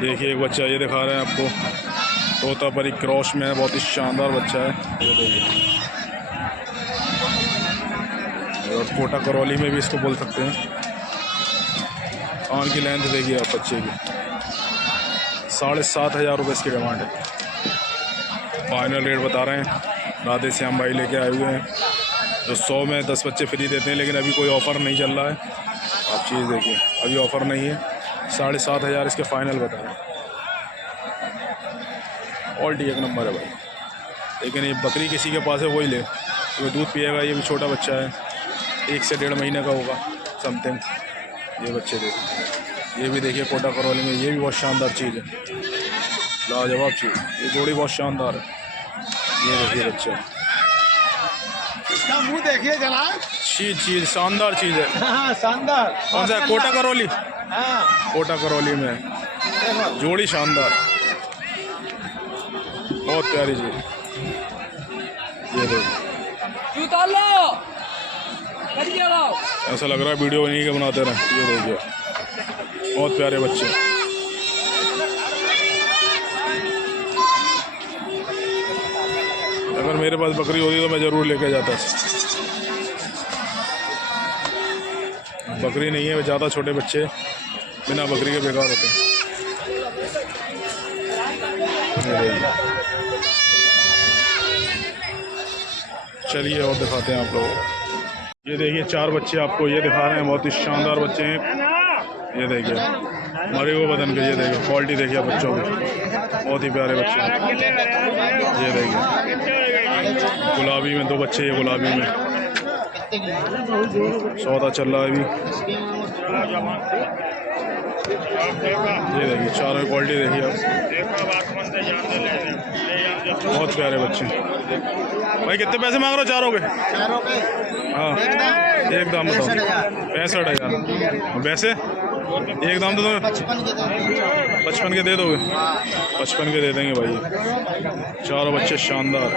देखिए एक बच्चा ये दिखा रहे हैं आपको, तोतापरी क्रॉस में है, बहुत ही शानदार बच्चा है। ये देखिए, और कोटा करौली में भी इसको बोल सकते हैं। कान की लेंथ देखिए आप बच्चे की, 7,500 रुपये इसकी डिमांड है। फाइनल रेट बता रहे हैं। राधे श्याम भाई लेके आए हुए हैं, जो 100 में 10 बच्चे फ्री देते हैं, लेकिन अभी कोई ऑफ़र नहीं चल रहा है। आप चीज़ देखिए, अभी ऑफ़र नहीं है। 7,500 इसके फाइनल बता रहे हैं। क्वालिटी एक नंबर है भाई, लेकिन ये बकरी किसी के पास है वही ले, वो दूध पिएगा। ये भी छोटा बच्चा है, 1 से 1.5 महीने का होगा समथिंग। ये बच्चे देखिए, ये भी देखिए कोटा करौली में, ये भी बहुत शानदार चीज़ है, लाजवाब चीज़। ये जोड़ी बहुत शानदार है। ये देखिए बच्चा, इसका मुंह देखिए जनाब, चीज़ शानदार चीज़ है। हाँ, शानदार। कौन सा है? कोटा करौली। हाँ, कोटा करौली में जोड़ी शानदार, बहुत प्यारी चीज़। ये देखिए, ऐसा लग रहा है वीडियो नहीं के बनाते रहे। ये देखिए, बहुत प्यारे बच्चे। अगर मेरे पास बकरी होती तो मैं ज़रूर लेके जाता। बकरी नहीं है, ज़्यादा छोटे बच्चे बिना बकरी के बेकार होते हैं। चलिए और दिखाते हैं आप लोगों को। ये देखिए 4 बच्चे आपको ये दिखा रहे हैं, बहुत ही शानदार बच्चे हैं। ये देखिए मरे हुए बदन के, ये देखिए क्वालिटी देखिए बच्चों की, बहुत ही प्यारे बच्चे हैं। ये देखिए गुलाबी में 2 बच्चे, ये गुलाबी में सौदा चल रहा है अभी। ये देखिए चारों की क्वालिटी देखिए आप, बहुत प्यारे बच्चे। भाई कितने पैसे मांग रहे हो चारों के? हाँ, एक दाम बताओ। 65,000। वैसे एक दाम तो दो, 55 के दे दोगे? 55 के दे देंगे भाई। चारों बच्चे शानदार।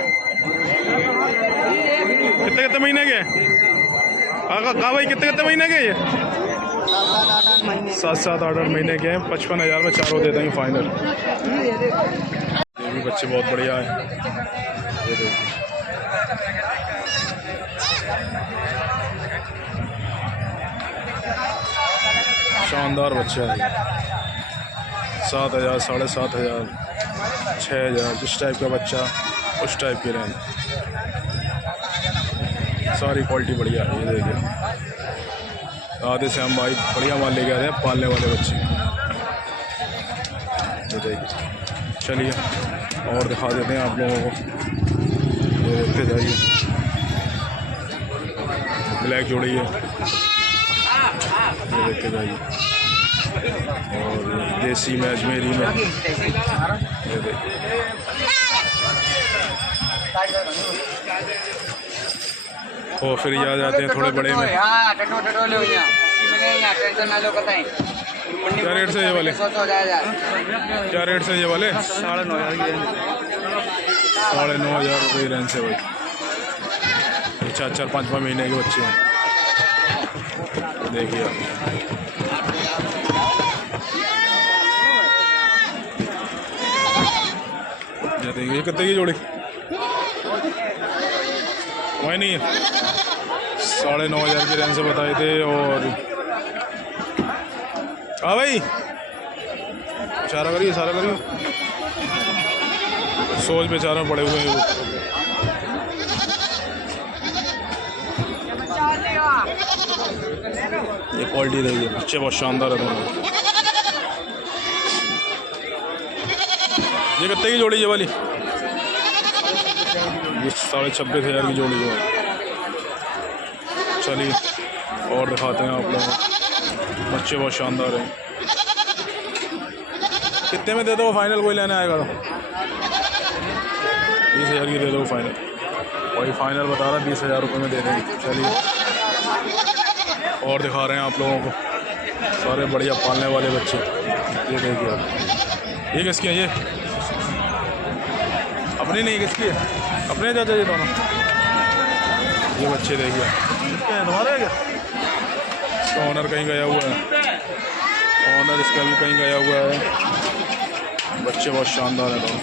कितने कितने महीने के? कहा भाई कितने कितने महीने के? ये 7-7, 8-8 महीने के हैं। 55,000 में चारों दे देंगे फाइनल। ये भी बच्चे बहुत बढ़िया है। ये देखिए शानदार बच्चा है। 7,000, 7,500, 6,000, जिस टाइप का बच्चा उस टाइप के रहें। सारी क्वालिटी बढ़िया है। ये देखिए राधे श्याम भाई बढ़िया माल लेके आ रहे हैं, पालने वाले बच्चे। ये देखिए, चलिए और दिखा देते हैं आप लोगों को। ये देखते जाइए, ब्लैक जोड़ी है, ये देखते जाइए। और देसी में अजमेरी में, ये देखिए तो फिर आ जाते हैं थोड़े बड़े में। क्या रेट से ये वाले? क्या रेट से ये वाले? 9,500 रुपये रेंज से भाई। 4-5 महीने के बच्चे हैं, देखिए आप। ये कितने की जोड़ी? वही नहीं है, 9,500 की रेंज से बताए थे। और हाँ भाई इशारा करिए, इशारा करिए। सोच बेचारा पड़े हुए हैं वो। ये क्वालिटी देखिए, बच्चे बहुत शानदार है दोनों। ये कितने की जोड़ी ये वाली? ये 26,500 की जोड़ी है। चलिए और दिखाते हैं आप लोगों को। बच्चे बहुत शानदार हैं। कितने में दे दो फाइनल? कोई लेने आएगा तो 20,000 की दे दो फाइनल। वही फाइनल बता रहा है, 20,000 रुपये में दे देंगे। चलिए और दिखा रहे हैं आप लोगों को सारे बढ़िया पालने वाले बच्चे। ये देखिए आप, ये किसकी है? ये अपनी नहीं, किसकी है? अपने चाचा जी दोनों। ये बच्चे देखिए, तुम्हारे क्या? इसका ऑनर कहीं गया हुआ है, ऑनर इसका भी कहीं गया हुआ है। बच्चे बहुत शानदार है दोनों।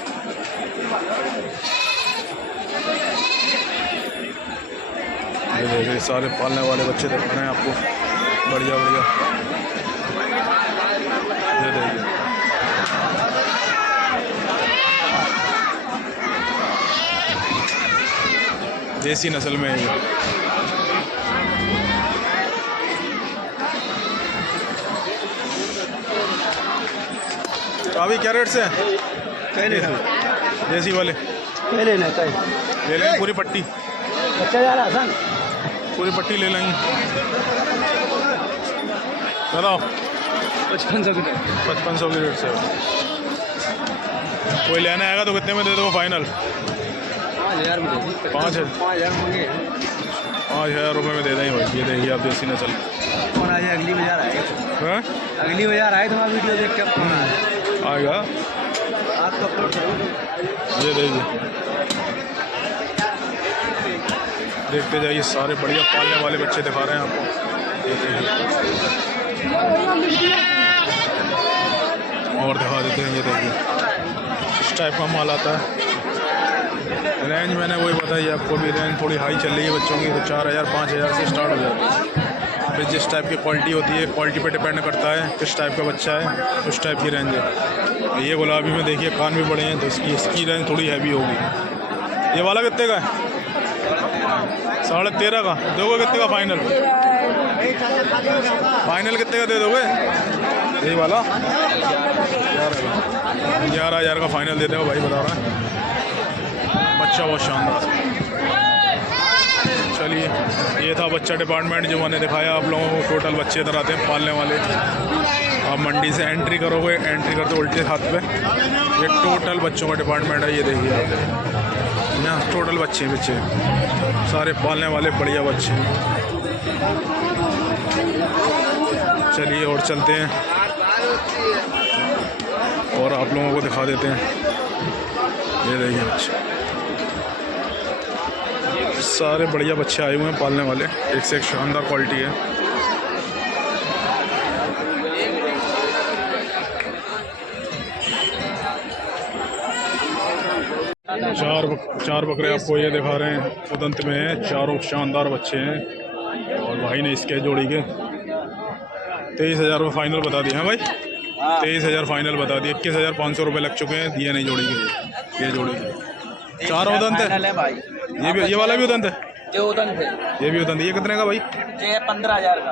ये देखिए सारे पालने वाले बच्चे दिखा रहे हैं आपको, बढ़िया बढ़िया। ये देखिए देसी नस्ल में है ये। तो अभी क्या रेट से है देसी वाले? पहले ना कहीं ले लेंगे पूरी पट्टी, बच्चा जा रहा सन पूरी पट्टी ले लेंगे। बताओ 5500 की 5500 की रेट से। कोई लेने आएगा तो कितने में दे दो फाइनल? 5000 में दे दी। 5000 मांगे 5000 रुपये में दे देंगे भाई। ये देखिए आप देसी नस्ल। कौन आ जाए? अगली बाजार आए, हाँ अगली बाजार आए तुम्हारा वीडियो देख के अब कौन आए आएगा। आप तो अपलोड करो। ये देखिए देखते जाइए, सारे बढ़िया पालने वाले बच्चे दिखा रहे हैं आपको। ये देखिए और दिखा देते हैं। ये देखिए इस टाइप का माल आता है। रेंज मैंने वही बताई आपको भी, रेंज थोड़ी हाई चल रही है बच्चों की, तो 4000 5000 से स्टार्ट हो जाती है। फिर जिस टाइप की क्वालिटी होती है, क्वालिटी पे डिपेंड करता है किस टाइप का बच्चा है, उस टाइप की रेंज है। ये गुलाबी में देखिए कान भी बड़े हैं, तो इसकी रेंज थोड़ी हैवी होगी। ये वाला कितने का है? 13.5 का दोगे? कितने का फाइनल? फाइनल कितने का दे दोगे? यही वाला 11,000 का फाइनल देते हो भाई, बता रहा है। बच्चा बहुत शानदार। चलिए ये था बच्चा डिपार्टमेंट जो मैंने दिखाया आप लोगों को। टोटल बच्चे इधर आते हैं पालने वाले। आप मंडी से एंट्री करोगे, एंट्री करते उल्टे हाथ पे ये टोटल बच्चों का डिपार्टमेंट है। ये देखिए आप यहाँ टोटल बच्चे सारे पालने वाले बढ़िया बच्चे। चलिए और चलते हैं और आप लोगों को दिखा देते हैं। ये देखिए बच्चे सारे बढ़िया बच्चे आए हुए हैं पालने वाले, एक से एक शानदार क्वालिटी है। चार बकरे आपको ये दिखा रहे हैं, उदंत में है। चारों शानदार बच्चे हैं और भाई ने इसके जोड़ी के 23,000 रुपये फाइनल बता दिए हैं भाई। 23,000 फाइनल बता दिए। 21,500 रुपये लग चुके हैं, दिए नहीं जोड़ी के। ये जोड़ी के चारों उदंत है भाई। ये वाला भी उदंत है, जो उदंत है ये भी उदंत। ये कितने का भाई? ये 15,000 का।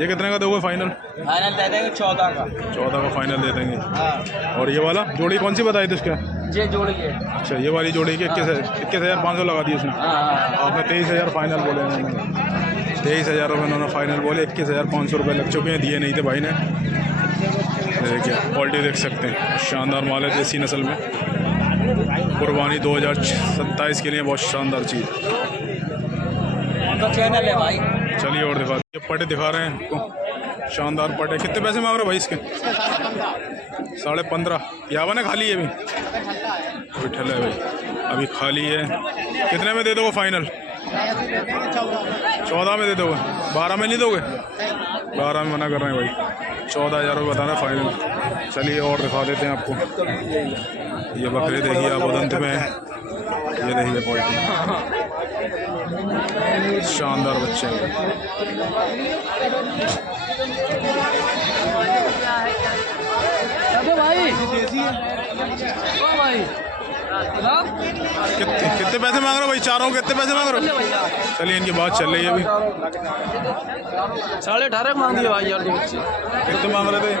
ये कितने का दोगे फाइनल? फाइनल दे देंगे 14 का। 14 का फाइनल दे देंगे। हाँ। और ये वाला जोड़ी कौन सी बताई थी उसके? ये जोड़ी है। अच्छा ये वाली जोड़ी के 21,500 लगा दी उसने। आपने 23,000 फाइनल बोले उन्होंने। 23,000 रुपये उन्होंने फाइनल बोले। 21,500 रुपये लग चुके हैं, दिए नहीं थे भाई ने। देखिए क्वालिटी देख सकते हैं, शानदार माल है देसी नस्ल में। कुर्बानी 2027 के लिए बहुत शानदार चीज़। उनका चैनल है भाई। चलिए और दिखा, ये पटे दिखा रहे हैं आपको, शानदार पटे। कितने पैसे मांग रहे हो भाई इसके? 15.5। यावन है खाली है अभी ठल है भाई, अभी खाली है। कितने में दे दोगे फाइनल? 14 में दे दोगे? 12 में नहीं दोगे? 12 में मना कर रहे हैं भाई। 14,000 रुपये बताना फाइनल। चलिए और दिखा देते हैं आपको। ये बकरे देखिए आप उदंत में। ये देखिए क्वालिटी, शानदार बच्चे हैं। भाई कितने पैसे मांग रहे हो भाई? चारों कितने पैसे मांग रहे हो? चलिए इनकी बात चल रही है अभी। 18.5 मांग दिए भाई यार दो बच्चे। कितने मांग रहे थे?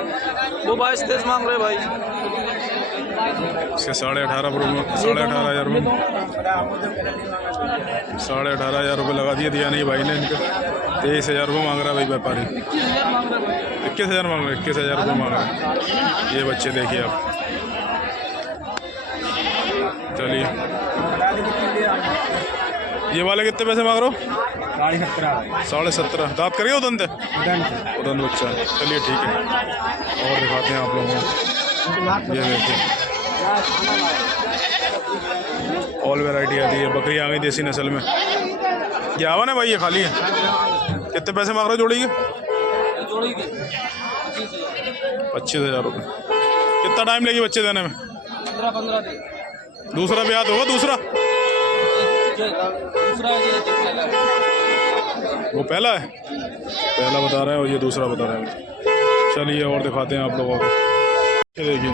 वो 22-23 मांग रहे भाई। इसके 18,500 रुपये, 18,500 रुपये, 18,500 रुपये लगा दिए। दिया नहीं भाई ने इनका। 23,000 रुपये मांग रहा है भाई व्यापारी। 21,000 मांग रहे, 21,000 रुपये मांग रहे हैं। ये बच्चे देखिए आप। चलिए ये वाले कितने पैसे मांग रहे हो? 17.5। दाँत करिए उदंत है? उदंत बच्चा। चलिए ठीक है और दिखाते हैं आप लोगों को। ये देखिए ऑल वैरायटी आती है। बकरी आ गई देसी नस्ल में। क्या आवन है भाई? ये खाली है। कितने पैसे मांग रहे हो जोड़ी के? 25,000 रुपये। कितना टाइम लगी बच्चे देने में? 15 दे। दूसरा ब्याज होगा दूसरा, दूसरा है ये पहला है। वो पहला है, पहला बता रहे हैं और ये दूसरा बता रहे हैं। चलिए और दिखाते हैं आप लोगों को। ये देखिए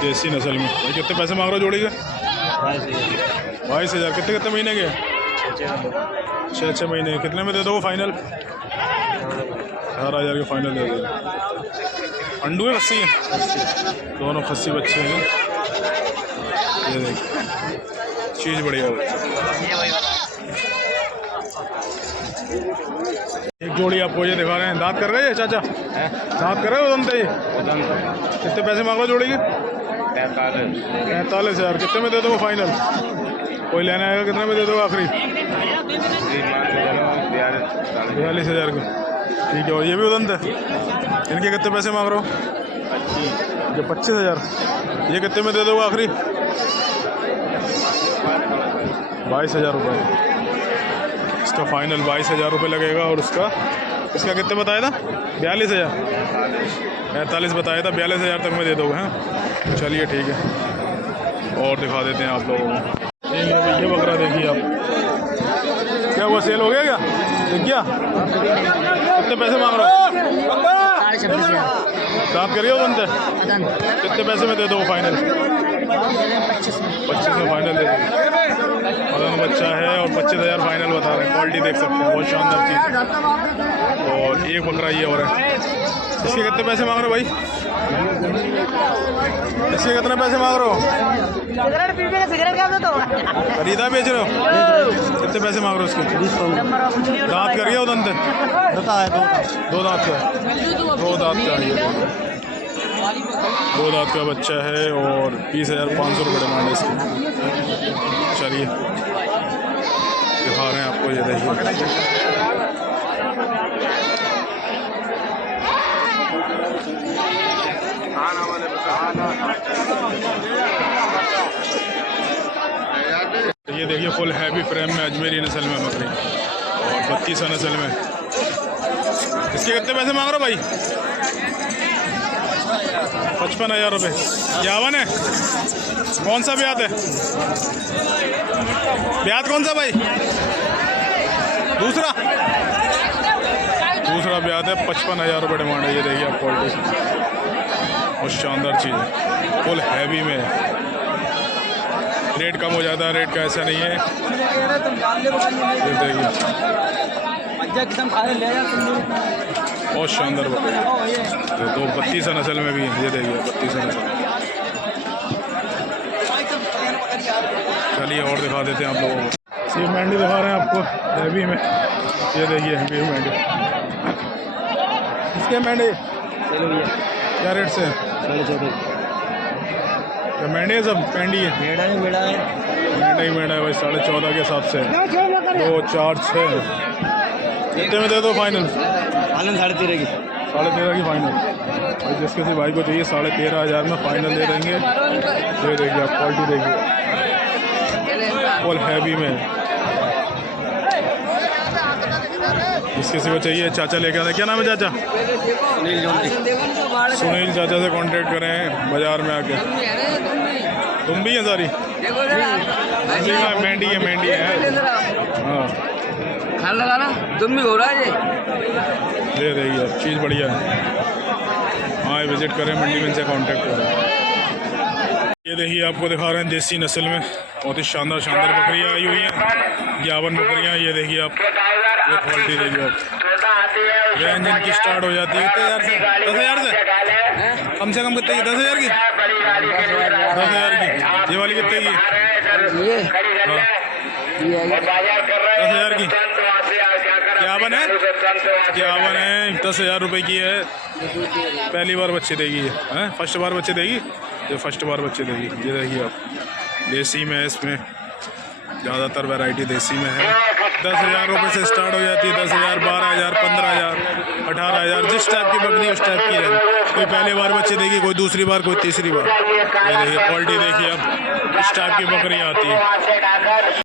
देसी नस्ल में भाई कितने पैसे मांग रहे हो जोड़ी के? 22,000। कितने कितने महीने के? 6 महीने। कितने में दे दो फाइनल? 18,000 के फाइनल दे दो। अंडू है खस्सी है? दोनों खस्सी बच्चे हैं। ये देखिए चीज़ बढ़िया है। एक जोड़ी आपको ये दिखा रहे हैं। दांत कर रहे हैं चाचा? दांत कर रहे हो दंते? कितने पैसे मांग रहे हो जोड़ी के? 43,000। कितने में दे दो फाइनल? कोई लेने आएगा कितने में दे दो आखिरी? 42,000 के। ठीक है। और ये भी उदंत है, इनके कितने पैसे मांग रहे हो? 25,000। ये कितने में दे दो आखिरी? 22,000 रुपये। इसका फाइनल 22,000 रुपये लगेगा। और इसका कितने बताया था? 42,000। 45 बताया था, 42,000 तक में दे दोगे? हैं, चलिए ठीक है। और दिखा देते हैं आप लोगों को। ये बकरा देखिए आप, क्या वो सेल हो गया क्या? देखिए कितने पैसे मांग रहे हो? 26,000। दांत करिए बनते? कितने पैसे में दे दो फाइनल? 25 में फाइनल दे दो। अदन बच्चा है और 25,000 फाइनल बता रहे हैं। क्वालिटी देख सकते हैं, बहुत शानदार चीज़ है। और एक बकरा ये और है। इसके कितने पैसे मांग रहे हो भाई? इसके कितने पैसे मांग रहे हो? खरीदा बेच रहे हो? कितने पैसे मांग रहे हो इसके? दांत करिए उदन से? दो दांत का? 2 दांत का है। 2 दांत का बच्चा है और 20,500 रुपये डिमांड है इसकी। चलिए दिखा रहे हैं आपको, ये देखिए। ये देखिए फुल हैवी फ्रेम में अजमेरी नस्ल में बकरी और 32 नस्ल में। इसके कितने पैसे मांग रहे हो भाई? 55,000 रुपये। यावन है? कौन सा ब्याज है? ब्याज कौन सा भाई? दूसरा ब्याज है। 55,000 रुपये डिमांड है। ये देखिए आप क्वालिटी, बहुत शानदार चीज़ है, फुल हैवी में है। रेट कम हो जाता है, रेट का ऐसा नहीं है। ये देखिए बहुत शानदार बकरी। तो 32 नस्ल में भी है। ये देखिए 32 नस्ल। चलिए और दिखा देते हैं आप लोगों को। सीव मैंडी दिखा रहे हैं आपको हैवी में। ये देखिए हैवी मैंडी। इसके मैंडी क्या रेट से? 14.5। क्या मैंडी है? सब मैंडी है? मेढ़ा ही मेढ़ा है भाई। 14.5 के हिसाब से 2, 4, 6। कितने में दे दो फाइनल? 13.5 की। 13.5 की फाइनल भाई। जिस किसी भाई को चाहिए 13,500 में फाइनल दे देंगे। ये देखिए आप क्वालिटी देखिए, फुल हैवी में। जिस किसी को चाहिए चाचा लेके आते। क्या नाम है चाचा? सुनील चाचा से कांटेक्ट करें बाज़ार में आके। तुम भी हैं सारी? मेंढी है हाँ। खाना लगाना तुम भी हो रहा है ये देखिए चीज़ बढ़िया है। हाँ विज़िट करें मंडी में, से कांटेक्ट करें। ये देखिए आपको दिखा रहे हैं देसी नस्ल में बहुत ही शानदार बकरियाँ आई हुई हैं। 51 बकरियाँ। ये देखिए आप, ये क्वालिटी देखिए आप। रेंज इनकी स्टार्ट हो जाती है 10,000 से। 10,000 से कम से कम कितने की? 10,000 की? 10,000 की। ये वाली कितने की? ये 10,000 की। 51 है? 51 है। 10,000 रुपये की है। पहली बार बच्चे देगी ये? हैं, फर्स्ट बार बच्चे देगी ये? फर्स्ट बार बच्चे देगी। ये देखिए आप, देसी में है, इसमें ज़्यादातर वैरायटी देसी में है। 10,000 रुपये से स्टार्ट हो जाती है। 10,000, 12,000, 15,000, 18,000। जिस टाइप की बकरी उस टाइप की रहेगी। कोई पहले बार बच्चे देगी, कोई दूसरी बार, कोई तीसरी बार। ये देखिए क्वालिटी देखिए आप, इस टाइप की बकरी आती है।